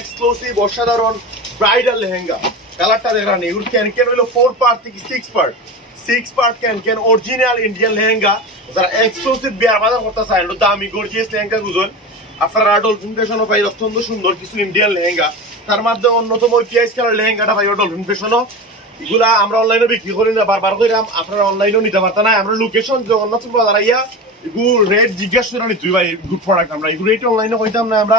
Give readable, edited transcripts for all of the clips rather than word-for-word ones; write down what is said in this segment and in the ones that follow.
Exclusive অসাধারণ bridal lehenga কালারটা দেখলাম এগুলো ক্যান হলো 4 পার্ট থেকে 6 part can original Indian lehenga যারা এক্সক্লুসিভ বিয়ার বাজার করতে চায় দামি গর্জিয়াস লেহেঙ্গা গুজল আপনারা ডলফিন ফ্যাশনও পাই অত্যন্ত সুন্দর কিছু ইন্ডিয়ান লেহেঙ্গা তার মধ্যে অন্যতম পিএস কালার লেহেঙ্গাটা পাই ডলফিন ফ্যাশনও এগুলা আমরা অনলাইনে বিক্রি করি না বারবার করে আপনারা অনলাইনেও নিতে পারতেন না আমরা লোকেশন জগন্নাথ বাজার আইয়া এগুলো রেট জিজ্ঞাসা করে নিতুই ভাই গুড প্রোডাক্ট আমরা এগুলো রেট অনলাইনে কইতাম না আমরা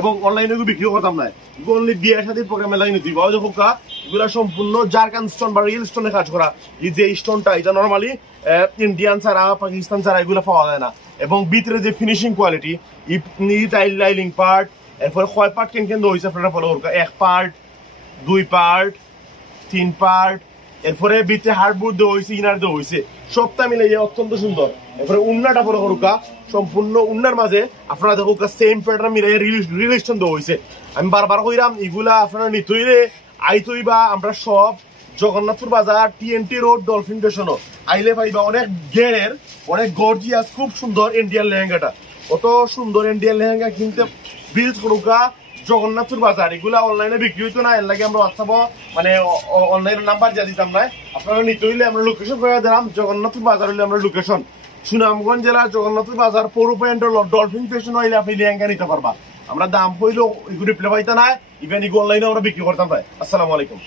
এবং অনলাইনে বিক্রি করতাম না এগুলো অনলি বিয়ের সাথে প্রোগ্রামে লাগে নিতুই বাবা দেখো এগুলা সম্পূর্ণ জারকান স্টোন বা রিয়েল স্টোনে কাজ করা এই যে স্টোনটা এটা নর্মালি ইন্ডিয়ান ছাড়া পাকিস্তান ছাড়া এগুলো পাওয়া যায় না এবং ভিতরে যে ফিনিশিং কোয়ালিটি টাইলিং পার্ট এরপরে কয় পার্ট কেন হয়েছে আপনারা ফলো করুন 1 পার্ট 2 পার্ট 3 পার্ট এরপরে ভিতরে হার্ডবোর্ড দেওয়া হয়েছে ইনার দেওয়া হয়েছে সবটা মিলে অত্যন্ত সুন্দর এরপরে উন্নাটা ফলো করুকা সম্পূর্ণ উন্নার মাঝে আপনারা দেখো সেম প্যাটার্ন মিলে রিলেশন দেওয়া হয়েছে আমি বারবার কইরাম এগুলা আপনারা নিতইলে আইতই বা আমরা সব জগন্নাথপুর বাজার টিএনটি রোড ডলফিন ফ্যাশনও আইলে পাইবা অনেক গেরের অনেক গর্জিয়াস খুব সুন্দর ইন্ডিয়ান লেহেঙ্গাটা অত সুন্দর ইন্ডিয়ান লেহেঙ্গা কিনতে বিল করুকা জগন্নাথপুর বাজার এগুলা অনলাইনে বিক্রি হইতো না এর লাগে আমরা হোয়াটসঅ্যাপ মানে অনলাইনের নাম্বার যা দিতাম না আপনারা নিতে হইলে আমরা লোকেশন করে দিলাম জগন্নাথপুর বাজার হইলে আমরা লোকেশন সুনামগঞ্জ জেলার জগন্নাথপুর বাজার পৌর পয়েন্ট ডলফিন ফ্যাশন হইলে আপনি লেহেঙ্গা নিতে পারবা আমরা দাম হইলেও এগুলো রিপ্লাই পাইতা না ইভেন এগুলো অনলাইনে আমরা বিক্রি করতাম ভাই আসসালামু আলাইকুম।